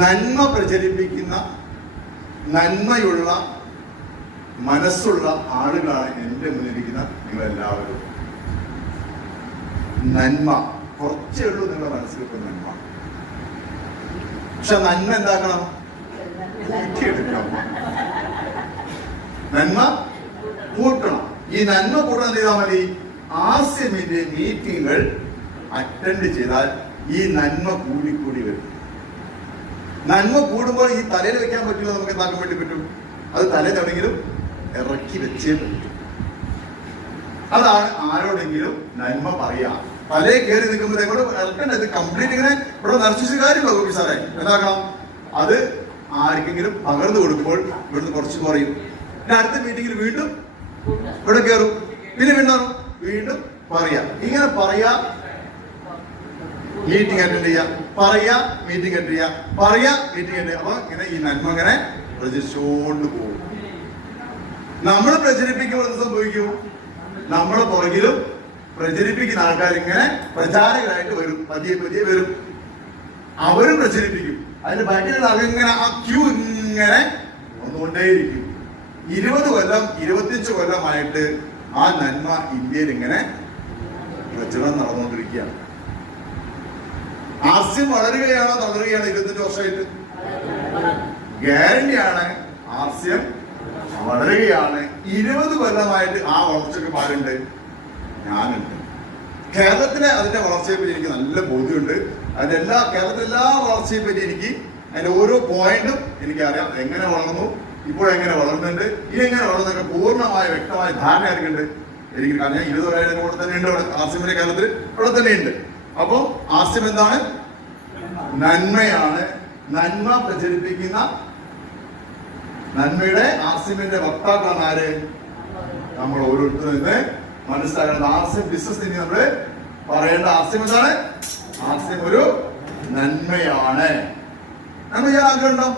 നന്മ പ്രചരിപ്പിക്കുന്ന നന്മയുള്ള മനസ്സുള്ള ആളുകളാണ് എൻ്റെ മുന്നിലിരിക്കുന്ന നിങ്ങളെല്ലാവരും. നന്മ കുറച്ചേ ഉള്ളൂ നിങ്ങളുടെ മനസ്സിലിപ്പോൾ നന്മ. പക്ഷെ നന്മ എന്താക്കണം? കൂട്ടിയെടുക്കണം. നന്മ കൂട്ടണം. ഈ നന്മ കൂട്ടാൻ എന്ത് ചെയ്താൽ മതി? ആസ്യമിന്റെ മീറ്റിങ്ങുകൾ അറ്റൻഡ് ചെയ്താൽ ഈ നന്മ കൂടിക്കൂടി വരും. നന്മ കൂടുമ്പോൾ ഈ തലയിൽ വെക്കാൻ പറ്റില്ല. നമുക്ക് എന്താക്കാൻ വേണ്ടി പറ്റും? അത് തലയിൽ എവിടെയെങ്കിലും ഇറക്കി വെച്ചേ പറ്റും. അതാണ് ആരോടെങ്കിലും നന്മ പറയാ. തലയിൽ കയറി നിൽക്കുമ്പോഴേക്കൂടെ ഇറക്കണ്ടത് കംപ്ലീറ്റ് ഇങ്ങനെ ഇവിടെ നർസിസ് കാര്യങ്ങളോ സാറേ എന്താക്കണം? അത് ആർക്കെങ്കിലും പകർന്നു കൊടുക്കുമ്പോൾ ഇവിടുന്ന് കുറച്ച് കുറയും. പിന്നെ അടുത്ത മീറ്റിങ്ങിൽ വീണ്ടും ഇവിടെ കയറും, പിന്നെ വീണ്ടും പറയാ. ഇങ്ങനെ പറയാ, മീറ്റിംഗ് അറ്റൻഡ് ചെയ്യാം, പറയാ, മീറ്റിംഗ് അറ്റൻഡ് ചെയ്യാം, പറയാ, മീറ്റിംഗ് അറ്റൻഡ് ചെയ്യാം. അപ്പൊ ഇങ്ങനെ ഈ നന്മ ഇങ്ങനെ പ്രചരിച്ചുകൊണ്ട് പോകും. നമ്മൾ പ്രചരിപ്പിക്കുമ്പോൾ എന്ത് സംഭവിക്കും? നമ്മുടെ പുറകിലും പ്രചരിപ്പിക്കുന്ന ആൾക്കാർ ഇങ്ങനെ പ്രചാരകരായിട്ട് വരും, പതിയെ വരും. അവരും പ്രചരിപ്പിക്കും. അതിന്റെ ബാക്കിലുള്ള അതിങ്ങനെ ആ ക്യൂ ഇങ്ങനെ വന്നുകൊണ്ടേയിരിക്കും. 20 കൊല്ലം 25 കൊല്ലമായിട്ട് ആ നന്മ ഇന്ത്യയിൽ ഇങ്ങനെ പ്രചരണം നടന്നുകൊണ്ടിരിക്കുകയാണ്. ആസ്യം വളരുകയാണോ തളരുകയാണോ? 25 വർഷമായിട്ട് ഗ്യാരണ്ടിയാണ് ആസ്യം വളരുകയാണ്. 20 കൊല്ലമായിട്ട് ആ വളർച്ചയ്ക്ക് പാടുണ്ട്, ഞാനുണ്ട്. കേരളത്തിലെ അതിന്റെ വളർച്ചയെ പറ്റി എനിക്ക് നല്ല ബോധ്യമുണ്ട്. കേരളത്തിലെ എല്ലാ വളർച്ചയെ പറ്റി എനിക്ക് അതിന്റെ ഓരോ പോയിന്റും എനിക്കറിയാം. എങ്ങനെ വളർന്നു, ഇപ്പോഴെങ്ങനെ വളർന്നുണ്ട്, ഇനി എങ്ങനെ വളർന്നൊക്കെ പൂർണ്ണമായ വ്യക്തമായ ധാരണ ആർക്കുണ്ട്? എനിക്ക്. കാരണം ഞാൻ 20 കൊല്ലം കൂടെ തന്നെ ഉണ്ട് ആസ്യമിന്റെ കേരളത്തിൽ ഇവിടെ തന്നെയുണ്ട്. അപ്പൊ ആസ്യം എന്താണ്? നന്മയാണ്. നന്മ പ്രചരിപ്പിക്കുന്ന നന്മയുടെ ആസ്യമിന്റെ വക്താക്കളാണ് ആര്? നമ്മൾ ഓരോരുത്തരും നിന്ന് മനസ്സിലാക്കണം. ആസ്യം ബിസിനസ് തന്നെ നമ്മള് പറയേണ്ട ആസ്യം എന്താണ്? ആസ്യം ഒരു നന്മയാണ്. നന്മ ചെയ്യാൻ ആഗ്രഹമുണ്ടോ?